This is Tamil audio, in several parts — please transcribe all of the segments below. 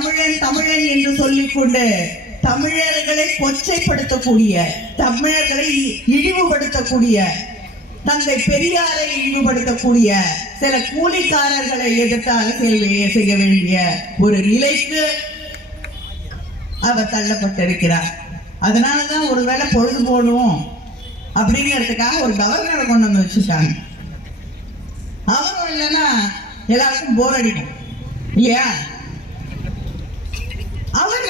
தமிழன் தமிழன் என்று சொல்லிக்கொண்டு தமிழர்களை கொச்சைப்படுத்தக்கூடிய, தமிழர்களை இழிவுபடுத்தக்கூடிய, தந்தை பெரியாரை இழிவுபடுத்தக்கூடிய சில கூலிக்காரர்களை எதிர்த்து அரசியல் செய்ய வேண்டிய ஒரு நிலைக்கு அவர் தள்ளப்பட்டிருக்கிறார். அதனாலதான் ஒருவேளை பொழுது போடும் அப்படிங்கிறதுக்காக ஒரு கவர்னரை கொண்டு வந்து வச்சுட்டாங்க. அவரும் இல்லைன்னா எல்லாருக்கும் போர் அடிக்கும் இல்லையா? அவர்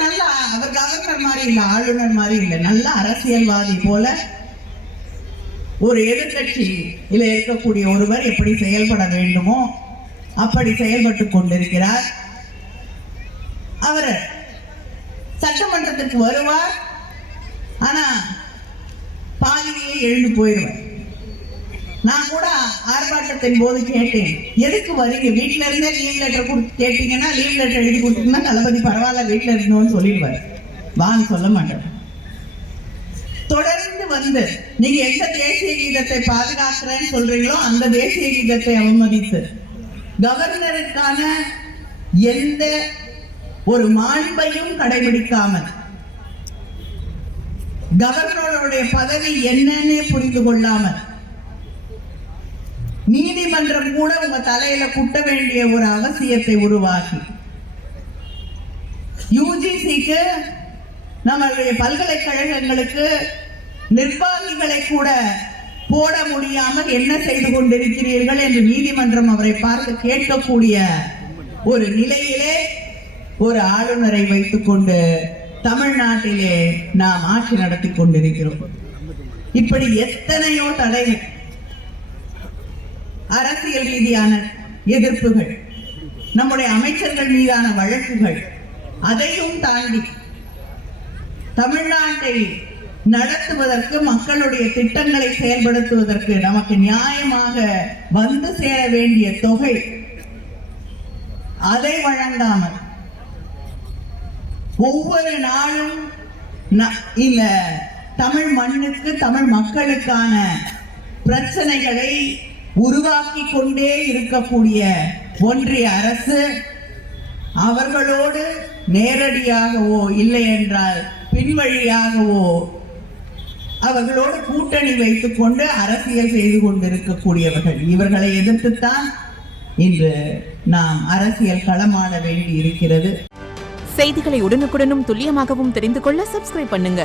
கவர்னர் மாதிரி இல்லை, ஆளுநர் மாதிரி இல்லை, நல்ல அரசியல்வாதி போல ஒரு எதிர்கட்சியில இருக்கக்கூடிய ஒருவர் எப்படி செயல்பட வேண்டுமோ அப்படி செயல்பட்டு கொண்டிருக்கிறார். அவர் சட்டமன்றத்துக்கு வருவார், ஆனா பாதியிலேயே எழுந்து போயிடுவார். நான் கூட ஆர்ப்பாட்டத்தின் போது கேட்டேன், எதுக்கு வரீங்க? வீட்டுல இருந்தே லீவ் லெட்டர் கேட்டீங்கன்னா லீவ் லெட்டர் எழுதி கொடுத்தீங்கன்னா தளபதி பரவாயில்ல வீட்டுல இருக்கணும்னு சொல்லிடுவார், வான்னு சொல்ல மாட்டேன். தொடர்ந்து வந்து நீங்க எந்த தேசிய கீதத்தை பாதுகாக்கிறேன்னு சொல்றீங்களோ அந்த தேசிய கீதத்தை அவமதித்து கவர்னருக்கான எந்த ஒரு மாண்பையும் கடைபிடிக்காமல், கவர்னருடைய பதவி என்னன்னு புரிந்து கொள்ளாமல், நீதிமன்றம் கூட உங்க தலையில குட்ட வேண்டிய ஒரு அவசியத்தை உருவாக்கி, யுஜிசிக்கு நம்மளுடைய பல்கலைக்கழகங்களுக்கு நிர்வாகிகளை கூட போட முடியாமல் என்ன செய்து கொண்டிருக்கிறீர்கள் என்று நீதிமன்றம் அவரை பார்த்து கேட்கக்கூடிய ஒரு நிலையிலே ஒரு ஆளுநரை வைத்துக் கொண்டு தமிழ்நாட்டிலே நாம் ஆட்சி நடத்தி கொண்டிருக்கிறோம். இப்படி எத்தனையோ தடைகள், அரசியல் ரீதியான எதிர்ப்புகள், நம்முடைய அமைச்சர்கள் மீதான வழக்குகள், அதையும் தாண்டி தமிழ்நாட்டை நடத்துவதற்கு, மக்களுடைய திட்டங்களை செயல்படுத்துவதற்கு நமக்கு நியாயமாக வந்து சேர வேண்டிய தொகை அதை வழங்காமல் ஒவ்வொரு நாளும் இந்த தமிழ் மண்ணுக்கு, தமிழ் மக்களுக்கான பிரச்சனைகளை உருவாக்கி கொண்டே இருக்கக்கூடிய ஒன்றிய அரசு அவர்களோடு நேரடியாகவோ இல்லை என்றால் பின்வழியாகவோ அவர்களோடு கூட்டணி வைத்துக் கொண்டு அரசியல் செய்து கொண்டிருக்கக்கூடியவர்கள். இவர்களை எதிர்த்துத்தான் இன்று நாம் அரசியல் களமாட வேண்டி இருக்கிறது. செய்திகளை உடனுக்குடனும் துல்லியமாகவும் தெரிந்து கொள்ள சப்ஸ்கிரைப் பண்ணுங்க.